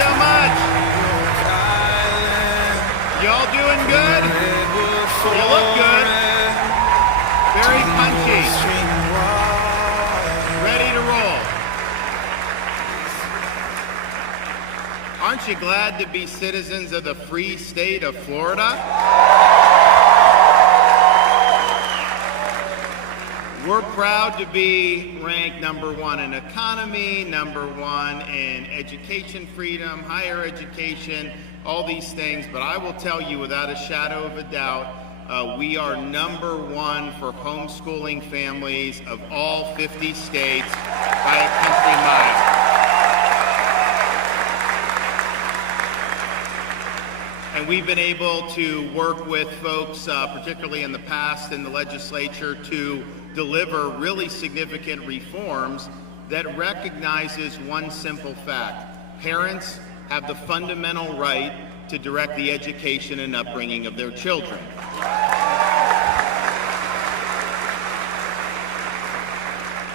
so much. Y'all doing good? You look good. Very punchy. Ready to roll. Aren't you glad to be citizens of the free state of Florida? We're proud to be ranked #1 in economy, #1 in education freedom, higher education, all these things. But I will tell you without a shadow of a doubt, we are #1 for homeschooling families of all 50 states by a country mile. And we've been able to work with folks, particularly in the past in the legislature, to deliver really significant reforms that recognizes one simple fact. Parents have the fundamental right to direct the education and upbringing of their children.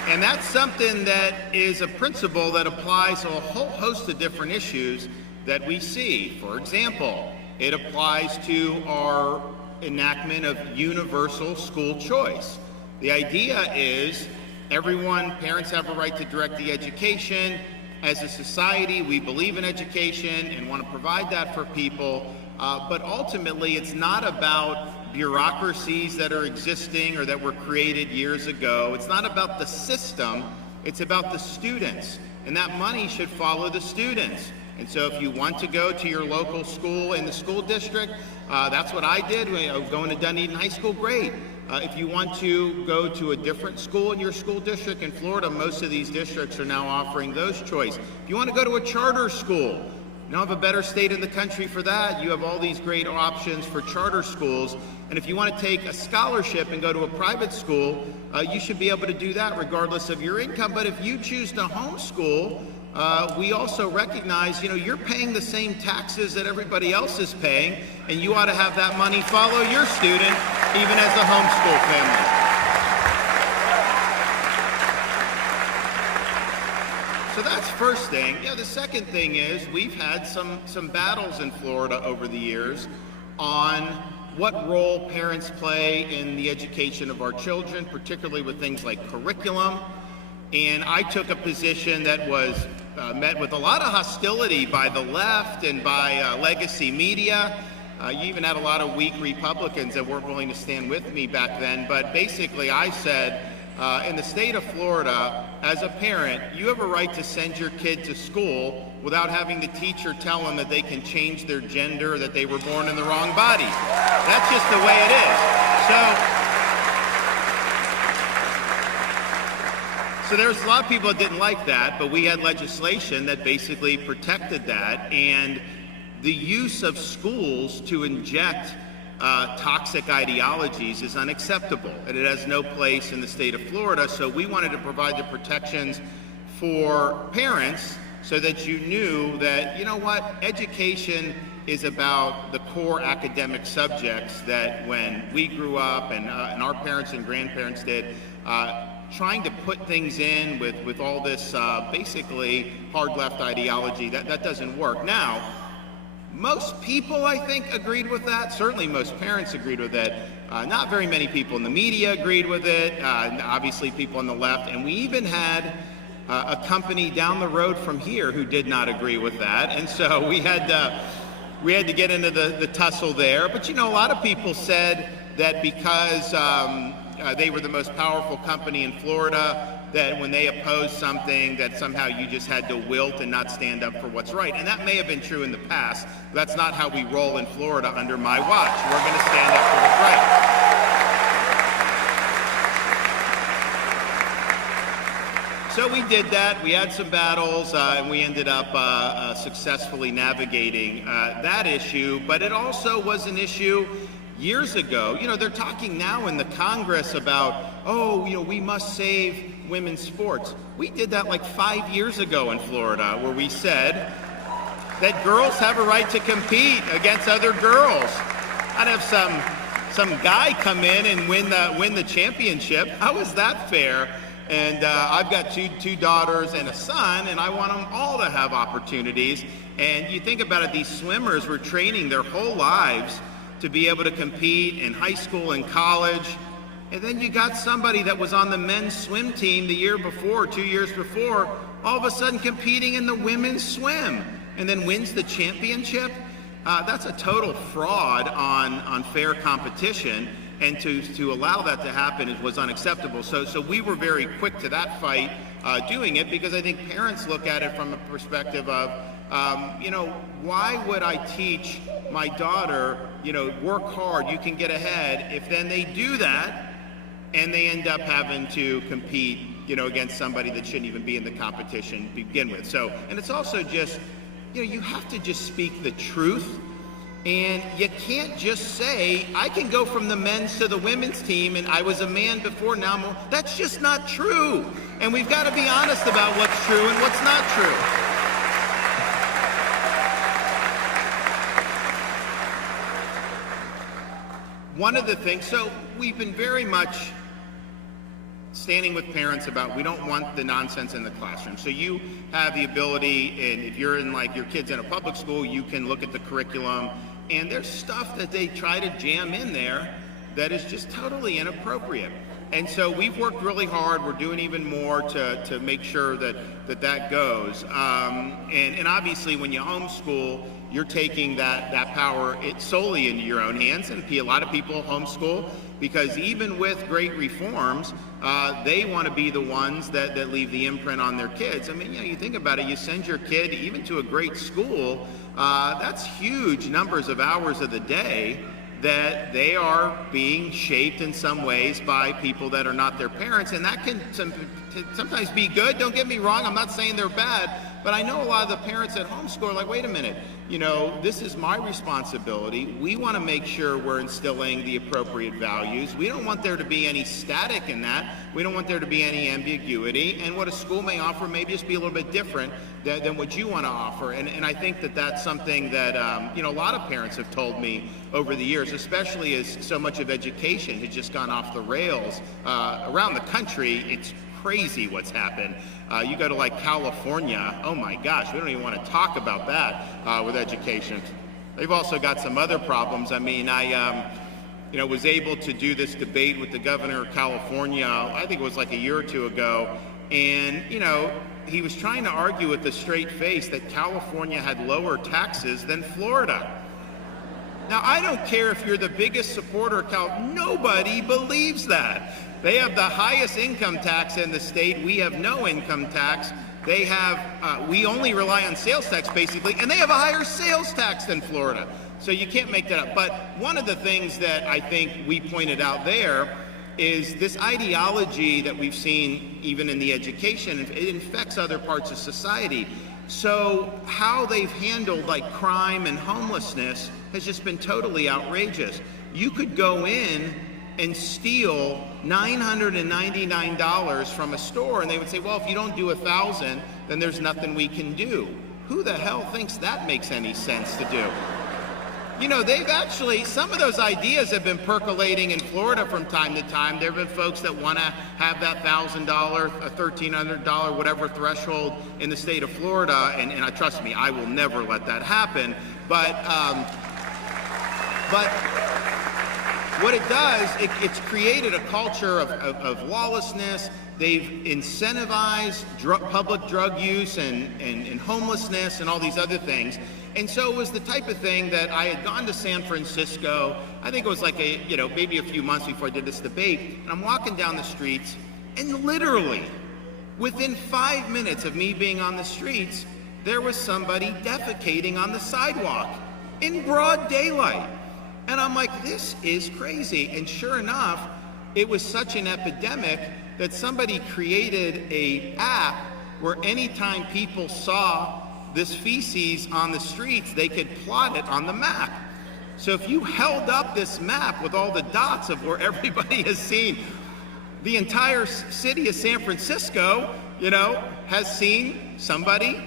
And that's something that is a principle that applies to a whole host of different issues that we see. For example, it applies to our enactment of universal school choice. The idea is parents have a right to direct the education. As a society, we believe in education and want to provide that for people, but ultimately it's not about bureaucracies that are existing or that were created years ago. It's not about the system, it's about the students, and that money should follow the students. And so if you want to go to your local school in the school district, that's what I did. Going to Dunedin High School, great. If you want to go to a different school in your school district, in Florida, most of these districts are now offering those choice. If you want to go to a charter school, you don't have a better state in the country for that. You have all these great options for charter schools. And if you want to take a scholarship and go to a private school, you should be able to do that regardless of your income. But if you choose to homeschool, we also recognize, you're paying the same taxes that everybody else is paying, and you ought to have that money follow your student, even as a homeschool family. So that's first thing. The second thing is we've had some battles in Florida over the years on what role parents play in the education of our children, particularly with things like curriculum. And I took a position that was met with a lot of hostility by the left and by legacy media. You even had a lot of weak Republicans that weren't willing to stand with me back then. But basically I said, in the state of Florida, as a parent, you have a right to send your kid to school without having the teacher tell them that they can change their gender, that they were born in the wrong body. That's just the way it is. So there's a lot of people that didn't like that, but we had legislation that basically protected that, and the use of schools to inject toxic ideologies is unacceptable, and it has no place in the state of Florida. So we wanted to provide the protections for parents so that you knew that, education is about the core academic subjects that when we grew up and our parents and grandparents did, trying to put things in with all this basically hard left ideology, that doesn't work. Now, most people, I think, agreed with that. Certainly most parents agreed with it. Not very many people in the media agreed with it. Obviously people on the left. And we even had a company down the road from here who did not agree with that. And so we had to get into the tussle there. But, a lot of people said that because they were the most powerful company in Florida, that when they opposed something, that somehow you just had to wilt and not stand up for what's right. And that may have been true in the past. That's not how we roll in Florida under my watch. We're going to stand up for what's right. So we did that. We had some battles, and we ended up successfully navigating that issue. But it also was an issue years ago. They're talking now in the Congress about, we must save women's sports. We did that like 5 years ago in Florida, where we said that girls have a right to compete against other girls. I'd have some guy come in and win the championship. How is that fair? And I've got two daughters and a son, and I want them all to have opportunities. And you think about it, these swimmers were training their whole lives to be able to compete in high school and college. And then you got somebody that was on the men's swim team the year before, 2 years before, all of a sudden competing in the women's swim, and then wins the championship. That's a total fraud on fair competition, and to allow that to happen was unacceptable. So we were very quick to that fight, doing it, because I think parents look at it from a perspective of, why would I teach my daughter, work hard, you can get ahead, if then they do that and they end up having to compete, against somebody that shouldn't even be in the competition to begin with. So, and it's also just, you have to just speak the truth. And you can't just say, I can go from the men's to the women's team, and I was a man before, now I'm a... That's just not true. And we've got to be honest about what's true and what's not true. One of the things, so we've been very much standing with parents about, we don't want the nonsense in the classroom. So you have the ability, and if you're in your kids in a public school, you can look at the curriculum, and there's stuff that they try to jam in there that is just totally inappropriate. And so we've worked really hard. We're doing even more to make sure that goes. And obviously when you homeschool, you're taking that power solely into your own hands. And a lot of people homeschool because even with great reforms, they want to be the ones that leave the imprint on their kids. I mean, you think about it, you send your kid even to a great school, that's huge numbers of hours of the day that they are being shaped in some ways by people that are not their parents. And that can sometimes be good. Don't get me wrong. I'm not saying they're bad, but I know a lot of the parents at homeschool are like, wait a minute, this is my responsibility. We want to make sure we're instilling the appropriate values. We don't want there to be any static in that. We don't want there to be any ambiguity. And what a school may offer may just be a little bit different than what you want to offer. And I think that's something that, a lot of parents have told me over the years, especially as so much of education has just gone off the rails around the country. It's crazy what's happened. You go to California, oh my gosh, we don't even want to talk about that with education. They've also got some other problems. I mean, I was able to do this debate with the governor of California, I think it was a year or two ago, and he was trying to argue with a straight face that California had lower taxes than Florida. Now, I don't care if you're the biggest supporter of California, nobody believes that. They have the highest income tax in the state. We have no income tax. They have, we only rely on sales tax basically, and they have a higher sales tax than Florida. So you can't make that up. But one of the things that I think we pointed out there is this ideology that we've seen even in the education, it infects other parts of society. So how they've handled crime and homelessness has just been totally outrageous. You could go in and steal $999 from a store, and they would say, well, if you don't do 1,000, then there's nothing we can do. Who the hell thinks that makes any sense to do? They've actually, some of those ideas have been percolating in Florida from time to time. There have been folks that want to have that $1,000, $1,300, whatever threshold in the state of Florida, and trust me, I will never let that happen. But what it does, it's created a culture of lawlessness. They've incentivized public drug use and homelessness and all these other things. And so it was the type of thing that I had gone to San Francisco, I think it was maybe a few months before I did this debate, and I'm walking down the streets, and literally, within 5 minutes of me being on the streets, there was somebody defecating on the sidewalk in broad daylight. And I'm like, this is crazy. And sure enough, it was such an epidemic that somebody created an app where anytime people saw this feces on the streets, they could plot it on the map. So if you held up this map with all the dots of where everybody has seen, the entire city of San Francisco, has seen somebody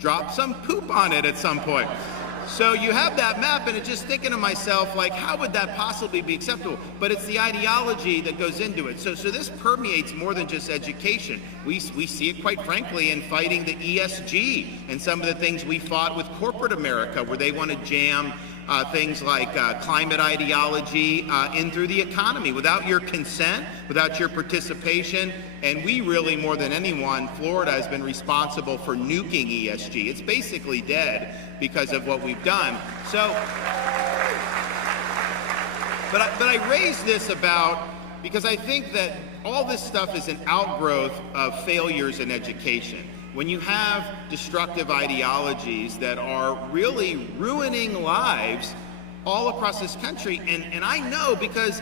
drop some poop on it at some point. So you have that map, and it's just thinking to myself, like, how would that possibly be acceptable? But it's the ideology that goes into it. So this permeates more than just education. We see it, quite frankly, in fighting the ESG and some of the things we fought with corporate America, where they want to jam things like climate ideology in through the economy without your consent, without your participation. And we really, more than anyone, Florida has been responsible for nuking ESG. It's basically dead because of what we've done. So, but I raise this because I think that all this stuff is an outgrowth of failures in education. When you have destructive ideologies that are really ruining lives all across this country, and I know because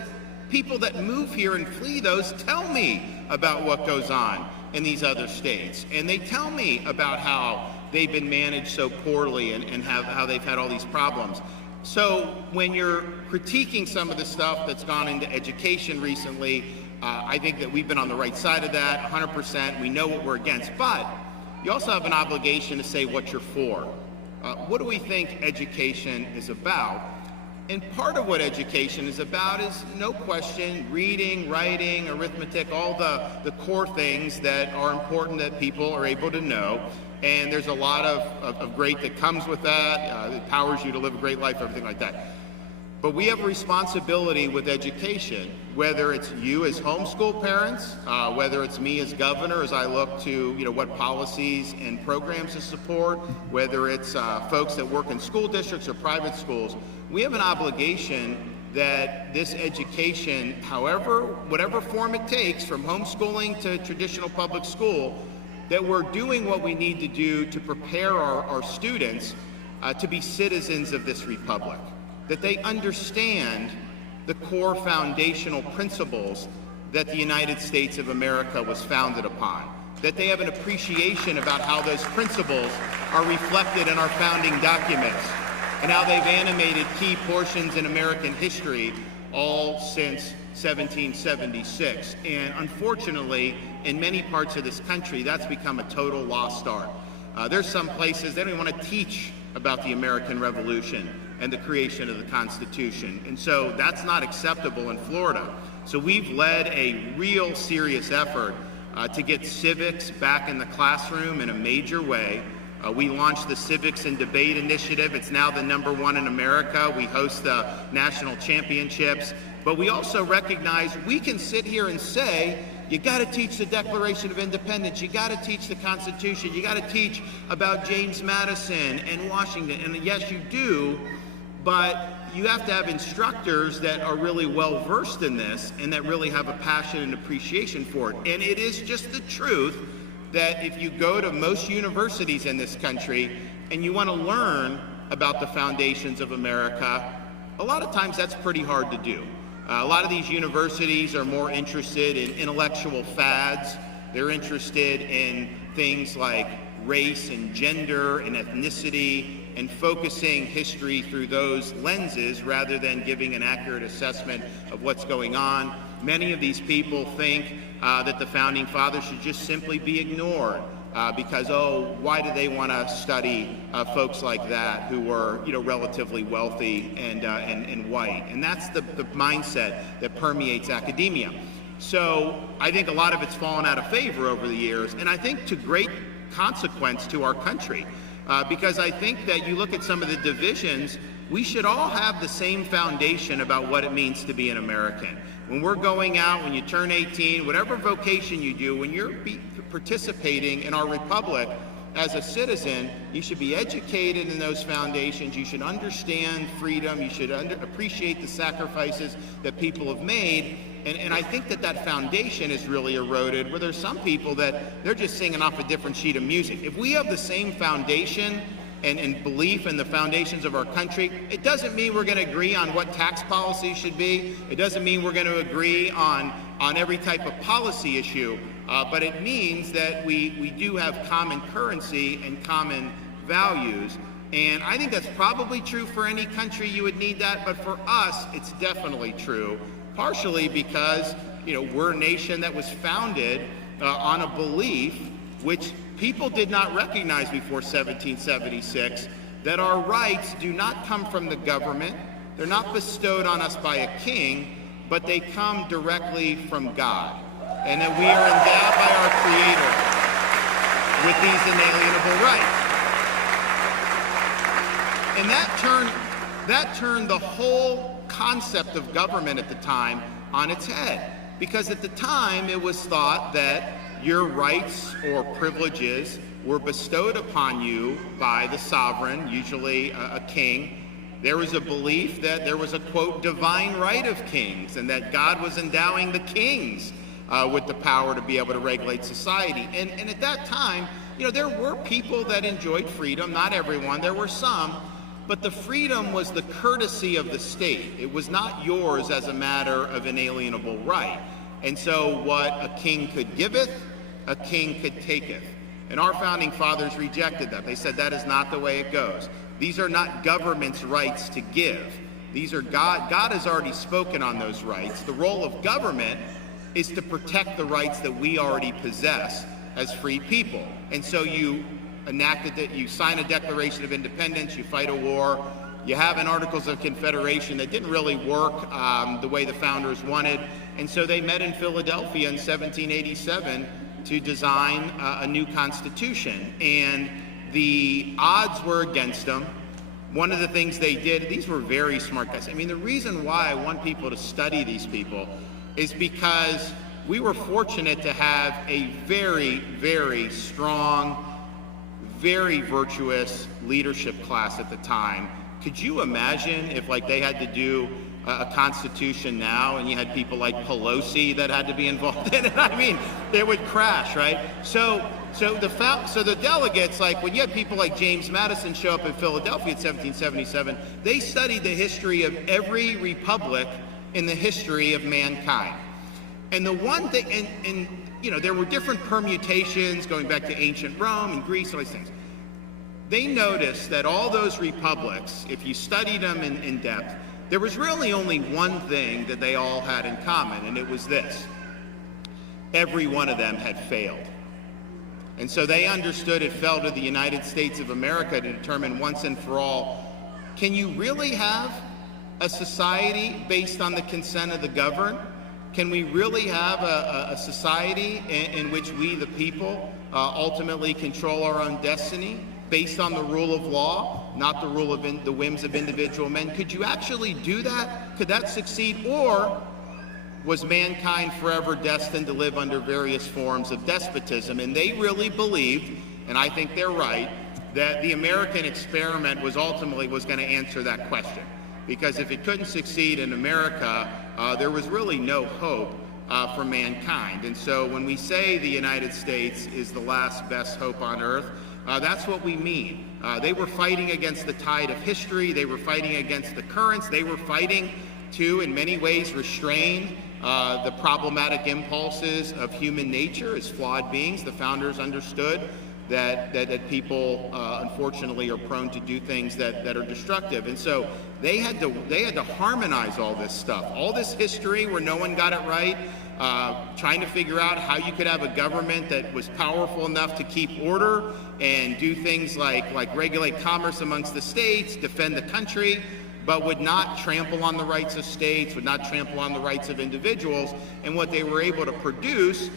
people that move here and flee those tell me about what goes on in these other states, and they tell me about how they've been managed so poorly and how they've had all these problems. So when you're critiquing some of the stuff that's gone into education recently, I think that we've been on the right side of that, 100%. We know what we're against, but you also have an obligation to say what you're for. What do we think education is about? And part of what education is about is, no question, reading, writing, arithmetic, all the core things that are important that people are able to know. And there's a lot of great that comes with that. It empowers you to live a great life, everything like that. But we have a responsibility with education, whether it's you as homeschool parents, whether it's me as governor as I look to what policies and programs to support, whether it's folks that work in school districts or private schools. We have an obligation that this education, whatever form it takes, from homeschooling to traditional public school, that we're doing what we need to do to prepare our students to be citizens of this republic. That they understand the core foundational principles that the United States of America was founded upon. That they have an appreciation about how those principles are reflected in our founding documents and how they've animated key portions in American history all since 1776. And unfortunately, in many parts of this country, that's become a total lost art. There's some places they don't even want to teach about the American Revolution and the creation of the Constitution. And so that's not acceptable in Florida. So we've led a real serious effort to get civics back in the classroom in a major way. We launched the Civics and Debate Initiative. It's now the #1 in America. We host the national championships. But we also recognize we can sit here and say, you got to teach the Declaration of Independence. You got to teach the Constitution. You got to teach about James Madison and Washington. And yes, you do, but you have to have instructors that are really well versed in this and that really have a passion and appreciation for it. And it is just the truth that if you go to most universities in this country and you want to learn about the foundations of America, a lot of times that's pretty hard to do. A lot of these universities are more interested in intellectual fads. They're interested in things like race and gender and ethnicity and focusing history through those lenses rather than giving an accurate assessment of what's going on. Many of these people think that the Founding Fathers should just simply be ignored because, why do they want to study folks like that who were, relatively wealthy and white? And that's the mindset that permeates academia. So I think a lot of it's fallen out of favor over the years, and I think to great consequence to our country, because I think that you look at some of the divisions, we should all have the same foundation about what it means to be an American. When we're going out, when you turn 18, whatever vocation you do, when you're participating in our republic as a citizen, you should be educated in those foundations. You should understand freedom. You should appreciate the sacrifices that people have made. And I think that foundation is really eroded, where there's some people that they're just singing off a different sheet of music. If we have the same foundation and belief in the foundations of our country, it doesn't mean we're going to agree on what tax policy should be. It doesn't mean we're going to agree on every type of policy issue, but it means that we do have common currency and common values. And I think that's probably true for any country. You would need that, but for us, it's definitely true. Partially because, we're a nation that was founded on a belief which people did not recognize before 1776, that our rights do not come from the government, they're not bestowed on us by a king, but they come directly from God, and that we are endowed by our Creator with these inalienable rights. And that turned the whole concept of government at the time on its head, because at the time it was thought that your rights or privileges were bestowed upon you by the sovereign, usually a king. There was a belief that there was a, quote, divine right of kings, and that God was endowing the kings with the power to be able to regulate society. And at that time, there were people that enjoyed freedom, not everyone, there were some, but the freedom was the courtesy of the state. It was not yours as a matter of inalienable right. And so what a king could giveth, a king could taketh. And our founding fathers rejected that. They said that is not the way it goes. These are not government's rights to give. These are God has already spoken on those rights. The role of government is to protect the rights that we already possess as free people. And so you enacted that, you sign a Declaration of Independence, you fight a war, you have an Articles of Confederation that didn't really work the way the founders wanted. And so they met in Philadelphia in 1787 to design a new constitution. And the odds were against them. One of the things they did, these were very smart guys. I mean, the reason why I want people to study these people is because we were fortunate to have a very, very strong, very virtuous leadership class at the time. Could you imagine if they had to do a constitution now and you had people like Pelosi that had to be involved in it? I mean, it would crash, right? So the delegates, when you had people like James Madison show up in Philadelphia in 1777, they studied the history of every republic in the history of mankind. And the one thing, and there were different permutations going back to ancient Rome and Greece, all these things. They noticed that all those republics, if you studied them in depth, there was really only one thing that they all had in common, and it was this: every one of them had failed. And so they understood it fell to the United States of America to determine once and for all, can you really have a society based on the consent of the governed? Can we really have a society in which we, the people, ultimately control our own destiny based on the rule of law, not the rule of the whims of individual men? Could you actually do that? Could that succeed? Or was mankind forever destined to live under various forms of despotism? And they really believed, and I think they're right, that the American experiment was going to answer that question. Because if it couldn't succeed in America, there was really no hope for mankind. And so when we say the United States is the last best hope on earth, that's what we mean. They were fighting against the tide of history. They were fighting against the currents. They were fighting to, in many ways, restrain the problematic impulses of human nature as flawed beings. The founders understood that people, unfortunately, are prone to do things that are destructive. And so they had to harmonize all this stuff, all this history where no one got it right, trying to figure out how you could have a government that was powerful enough to keep order and do things like regulate commerce amongst the states, defend the country, but would not trample on the rights of states, would not trample on the rights of individuals. And what they were able to produce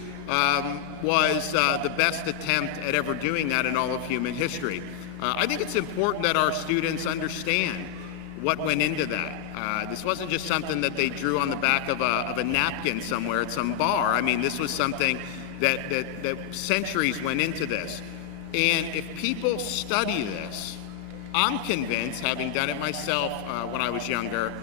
was the best attempt at ever doing that in all of human history. I think it's important that our students understand what went into that. This wasn't just something that they drew on the back of a napkin somewhere at some bar. I mean, this was something that centuries went into this. And if people study this, I'm convinced, having done it myself when I was younger,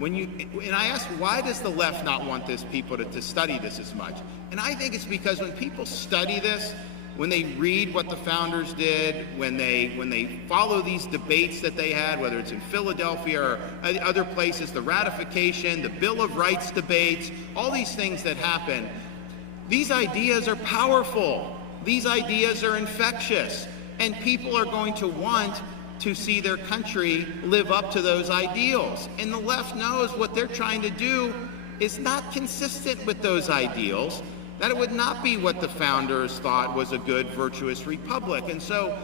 and I asked, why does the left not want people to study this as much? And I think it's because when people study this, when they read what the founders did, when they follow these debates that they had, whether it's in Philadelphia or other places, the ratification, the Bill of Rights debates, all these things that happen, these ideas are powerful. These ideas are infectious, and people are going to want to see their country live up to those ideals. And the left knows what they're trying to do is not consistent with those ideals, that it would not be what the founders thought was a good, virtuous republic. And so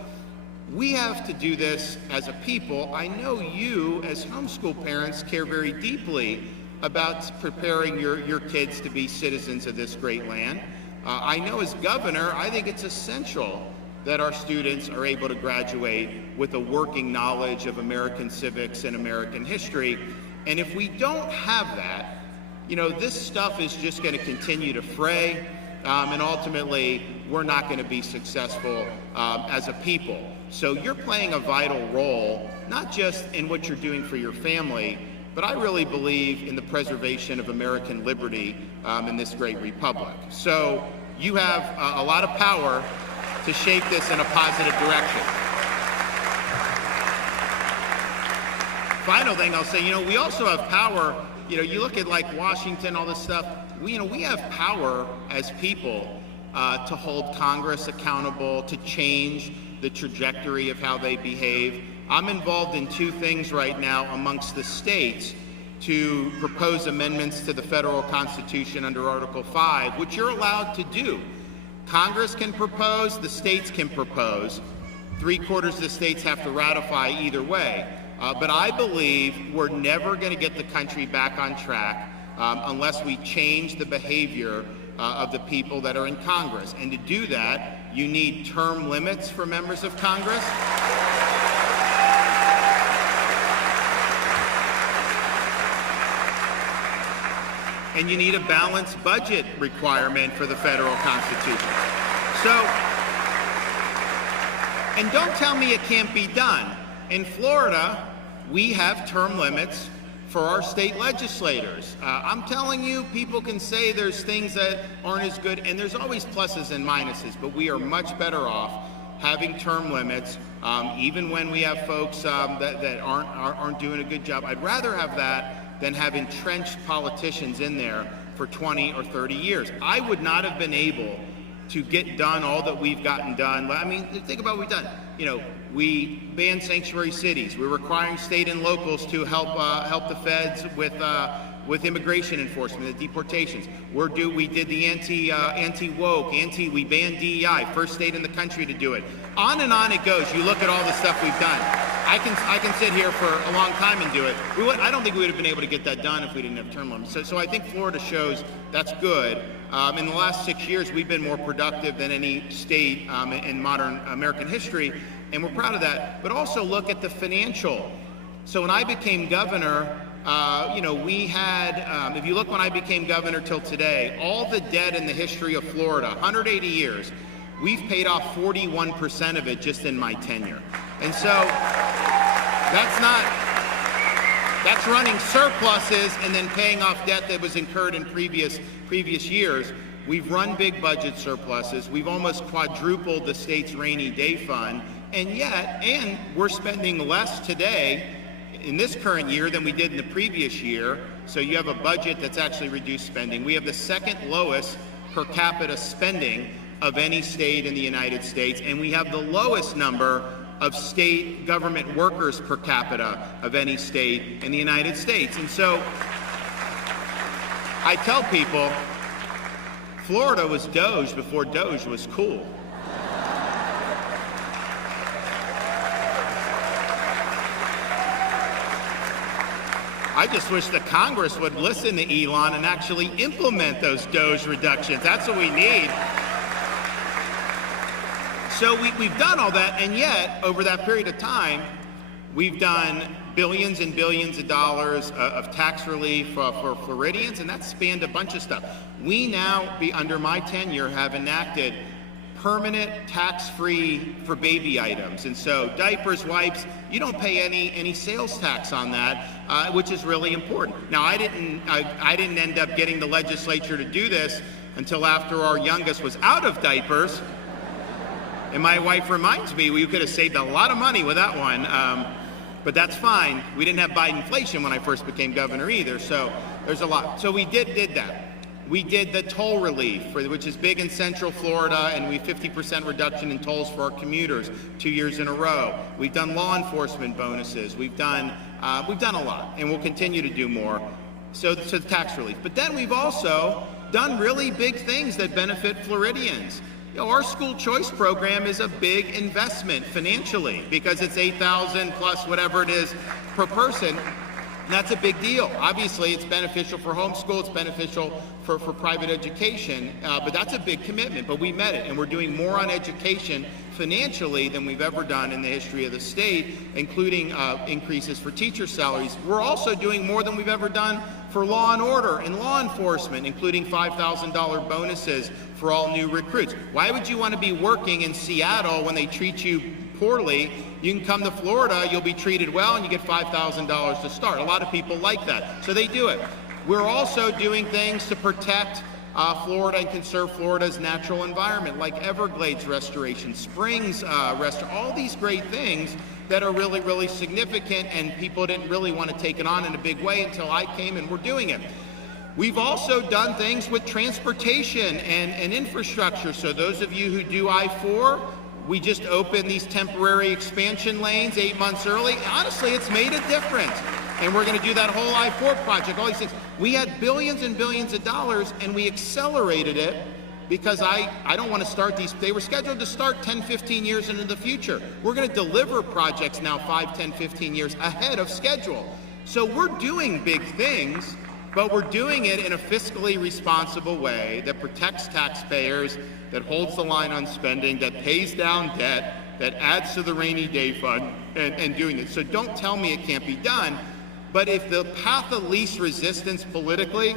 We have to do this as a people. I know you, as homeschool parents, care very deeply about preparing your kids to be citizens of this great land. I know as governor, I think it's essential that our students are able to graduate with a working knowledge of American civics and American history. And if we don't have that, this stuff is just going to continue to fray, and ultimately, we're not going to be successful as a people. So you're playing a vital role, not just in what you're doing for your family, but I really believe in the preservation of American liberty in this great republic. So you have a lot of power to shape this in a positive direction. Final thing I'll say, we also have power. You look at like Washington, all this stuff. We have power as people to hold Congress accountable, to change the trajectory of how they behave. I'm involved in two things right now amongst the states to propose amendments to the federal Constitution under Article 5, which you're allowed to do. Congress can propose, the states can propose. 3/4 of the states have to ratify either way. But I believe we're never going to get the country back on track unless we change the behavior of the people that are in Congress. And to do that, you need term limits for members of Congress. And you need a balanced budget requirement for the federal Constitution. And don't tell me it can't be done. In Florida, we have term limits for our state legislators. I'm telling you, people can say there's things that aren't as good, and there's always pluses and minuses, but we are much better off having term limits, even when we have folks that aren't doing a good job. I'd rather have that than have entrenched politicians in there for 20 or 30 years. I would not have been able to get done all that we've gotten done. I mean, think about what we've done. We banned sanctuary cities. We're requiring state and locals to help the feds with immigration enforcement, the deportations. We did the anti-woke, we banned DEI, first state in the country to do it. On and on it goes. You look at all the stuff we've done. I can sit here for a long time and do it. I don't think we would have been able to get that done if we didn't have term limits. So I think Florida shows that's good. In the last 6 years, we've been more productive than any state in modern American history, and we're proud of that. But also look at the financial. So when I became governor, we had, if you look when I became governor till today, all the debt in the history of Florida, 180 years, we've paid off 41% of it just in my tenure. And so that's running surpluses and then paying off debt that was incurred in previous years. We've run big budget surpluses. We've almost quadrupled the state's rainy day fund. And we're spending less today in this current year than we did in the previous year. So you have a budget that's actually reduced spending. We have the second lowest per capita spending of any state in the United States, and we have the lowest number of state government workers per capita of any state in the United States. And so I tell people, Florida was Doge before Doge was cool. I just wish the Congress would listen to Elon and actually implement those Doge reductions. That's what we need. So we've done all that, and yet, over that period of time, we've done billions and billions of dollars of tax relief for Floridians, and that's spanned a bunch of stuff. We now, under my tenure, have enacted permanent tax-free for baby items. And so diapers, wipes, you don't pay any sales tax on that, which is really important. Now, I didn't end up getting the legislature to do this until after our youngest was out of diapers. And my wife reminds me, we could have saved a lot of money with that one, but that's fine. We didn't have Bidenflation when I first became governor either, so there's a lot. So we did that. We did the toll relief, which is big in Central Florida, and we have 50% reduction in tolls for our commuters 2 years in a row. We've done law enforcement bonuses. We've done a lot, and we'll continue to do more. So tax relief. But then we've also done really big things that benefit Floridians. our school choice program is a big investment financially because it's $8,000 plus whatever it is per person. And that's a big deal. Obviously, it's beneficial for homeschool, it's beneficial for private education, but that's a big commitment. But we met it, and we're doing more on education financially than we've ever done in the history of the state, including increases for teacher salaries. We're also doing more than we've ever done for law and order and law enforcement, including $5,000 bonuses for all new recruits. Why would you want to be working in Seattle when they treat you poorly? You can come to Florida, you'll be treated well, and you get $5,000 to start. A lot of people like that, so they do it. We're also doing things to protect Florida and conserve Florida's natural environment, like Everglades restoration, springs restoration, all these great things that are really, really significant, and people didn't really want to take it on in a big way until I came, and we're doing it. We've also done things with transportation and infrastructure. So those of you who do I-4, we just opened these temporary expansion lanes 8 months early. Honestly, it's made a difference. And we're going to do that whole I-4 project, all these things. We had billions and billions of dollars, and we accelerated it because I don't want to start these. They were scheduled to start 10, 15 years into the future. We're going to deliver projects now 5, 10, 15 years ahead of schedule. So we're doing big things, but we're doing it in a fiscally responsible way that protects taxpayers, that holds the line on spending, that pays down debt, that adds to the rainy day fund, and doing it. So don't tell me it can't be done. But if the path of least resistance politically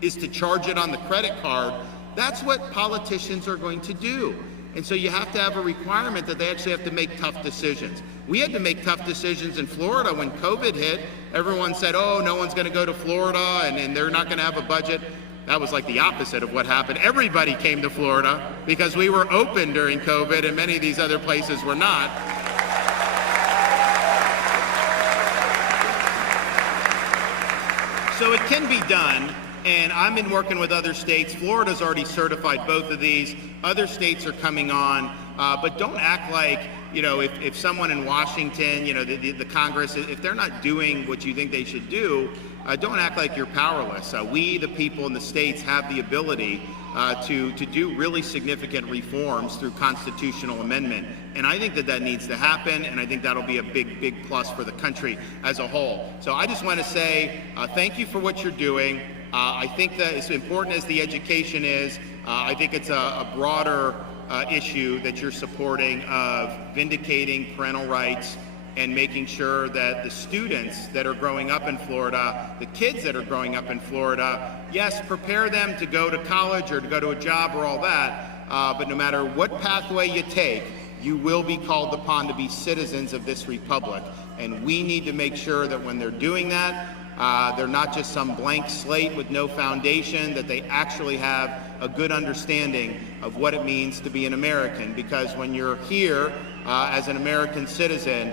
is to charge it on the credit card, that's what politicians are going to do. And so you have to have a requirement that they actually have to make tough decisions. We had to make tough decisions in Florida when COVID hit. Everyone said, oh, no one's going to go to Florida and they're not going to have a budget. That was like the opposite of what happened. Everybody came to Florida because we were open during COVID and many of these other places were not. So it can be done, and I've been working with other states. Florida's already certified both of these. Other states are coming on, but don't act like, if someone in Washington, the Congress, if they're not doing what you think they should do, don't act like you're powerless. We, the people in the states, have the ability to do really significant reforms through constitutional amendment. And I think that needs to happen, and I think that'll be a big, big plus for the country as a whole. So I just want to say thank you for what you're doing. I think that as important as the education is, I think it's a broader issue that you're supporting of vindicating parental rights and making sure that the students that are growing up in Florida, the kids that are growing up in Florida, yes, prepare them to go to college or to go to a job or all that, but no matter what pathway you take, you will be called upon to be citizens of this republic. And we need to make sure that when they're doing that, they're not just some blank slate with no foundation, that they actually have a good understanding of what it means to be an American. Because when you're here as an American citizen,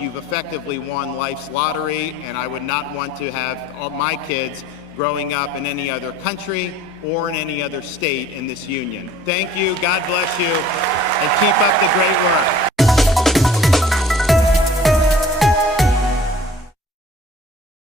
you've effectively won life's lottery, and I would not want to have all my kids growing up in any other country or in any other state in this union. Thank you, God bless you, and keep up the great work.